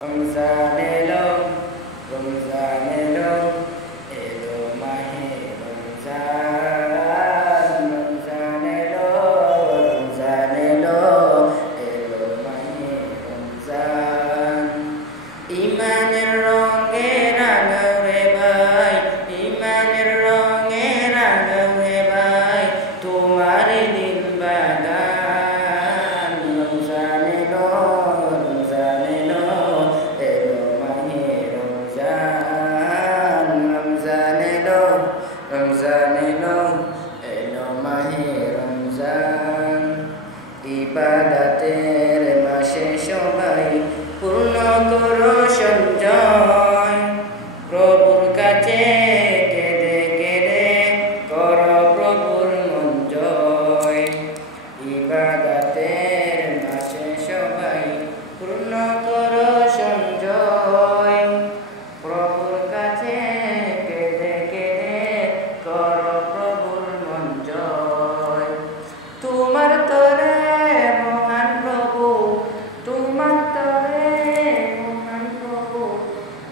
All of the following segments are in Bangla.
রমজান এলো, রমজান এলো, এলো মাহে রমজান। রমজান এলো, রমজান এলো, এলো মাহে রমজান। ইমানের রঙে রাঙাও রে ভাই, ইমানের রঙে রাঙাও রে ভাই, তোমার দিল বাগান। রমজান এলো, রমজান এলো, এলো মাহে রমজান। রমজান এলো, রমজান এলো, এলো মাহে রমজান। ইবাদতের মাসে সবাই পূর্ণ করো সঞ্চয়, প্রভুর কাছে কেঁদে কেঁদে করো প্রভুর মন জয়। ইবাদতের মাসে সবাই পূর্ণ করো সঞ্চয়, প্রভুর কাছে কেঁদে কেঁদে করো প্রভুর মন জয়। তোমার তরে মহান প্রভু, তোমার তরে মহান প্রভু,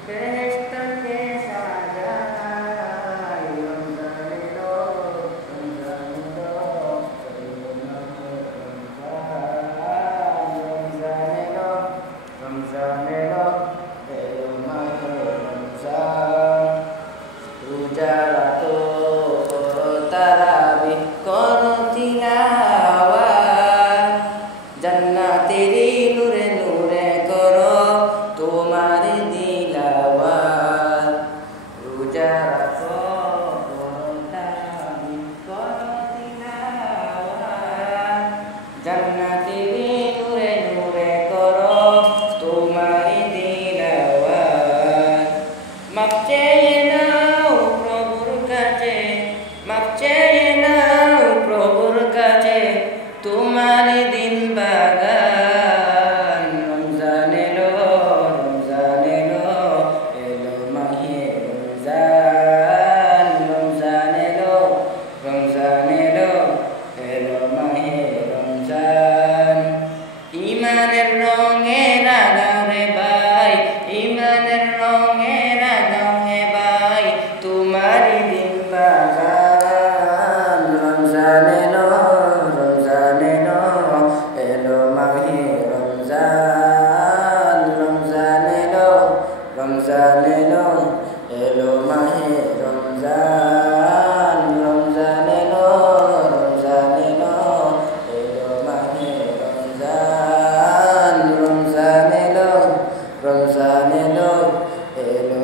ফেরেশতাকে সাজায়। রমজান এলো, রমজান এলো, রমজান এলো, রমজান এলো, এলো মাহে রমজান। রোজা রাখো, করো তারাবিহ, করো তিলাওয়াত, জান্নাতেরই নূরে নূরে করো তোমার তিলাওয়াত। রোজা রাখো, করো তারাবিহ, করো তিলাওয়াত, জান্নাতেরই নূরে নূরে করো তোমার তিলাওয়াত। মাপ চেয়ে নাও প্রভুর কাছে, মাপ চেয়ে নাও প্রভুর কাছে, তোমার দিল বাগান। রমজান এলো, রমজান এলো, এলো মাহে রমজান। রমজান এলো, রমজান এলো, এলো মাহে রমজান। ইমানের রঙে রাঙাও রে ভাই, ইমানের রঙে রাঙাও হে ভাই, তোমার দিল বাগান। রমজান এলো, রমজান এলো, এলো মাহে রমজান। রমজান এলো, রমজান এলো, এলো মাহে রমজান। রমজান এলো, রমজান এলো, এলো মাহে রমজান। রমজান এলো, রমজান এলো, এলো